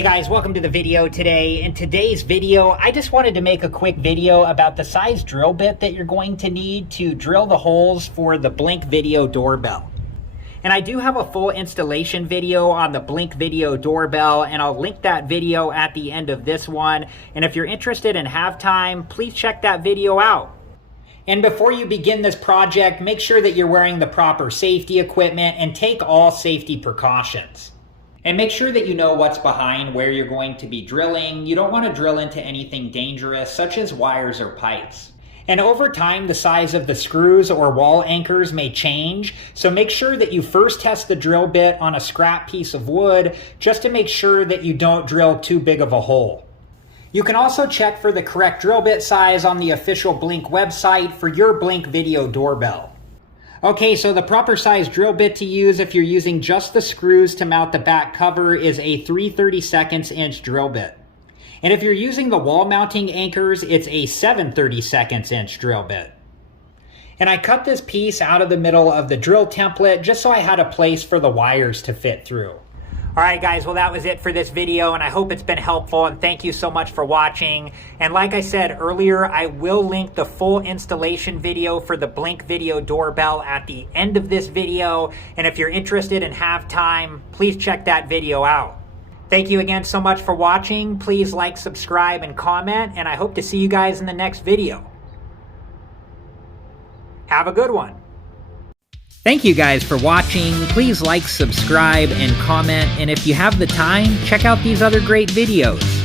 Hey guys, welcome to the video today. In today's video, I just wanted to make a quick video about the size drill bit that you're going to need to drill the holes for the Blink Video doorbell. And I do have a full installation video on the Blink Video doorbell, and I'll link that video at the end of this one. And if you're interested and have time, please check that video out. And before you begin this project, make sure that you're wearing the proper safety equipment and take all safety precautions. And make sure that you know what's behind where you're going to be drilling. You don't want to drill into anything dangerous, such as wires or pipes. And over time, the size of the screws or wall anchors may change, so make sure that you first test the drill bit on a scrap piece of wood, just to make sure that you don't drill too big of a hole. You can also check for the correct drill bit size on the official Blink website for your Blink Video doorbell. Okay, so the proper size drill bit to use if you're using just the screws to mount the back cover is a 3/32 inch drill bit. And if you're using the wall mounting anchors, it's a 7/32 inch drill bit. And I cut this piece out of the middle of the drill template just so I had a place for the wires to fit through. All right, guys, well, that was it for this video, and I hope it's been helpful, and thank you so much for watching. And like I said earlier, I will link the full installation video for the Blink Video doorbell at the end of this video, and if you're interested and have time, please check that video out. Thank you again so much for watching. Please like, subscribe, and comment, and I hope to see you guys in the next video. Have a good one. Thank you guys for watching. Please like, subscribe, and comment. And if you have the time, check out these other great videos.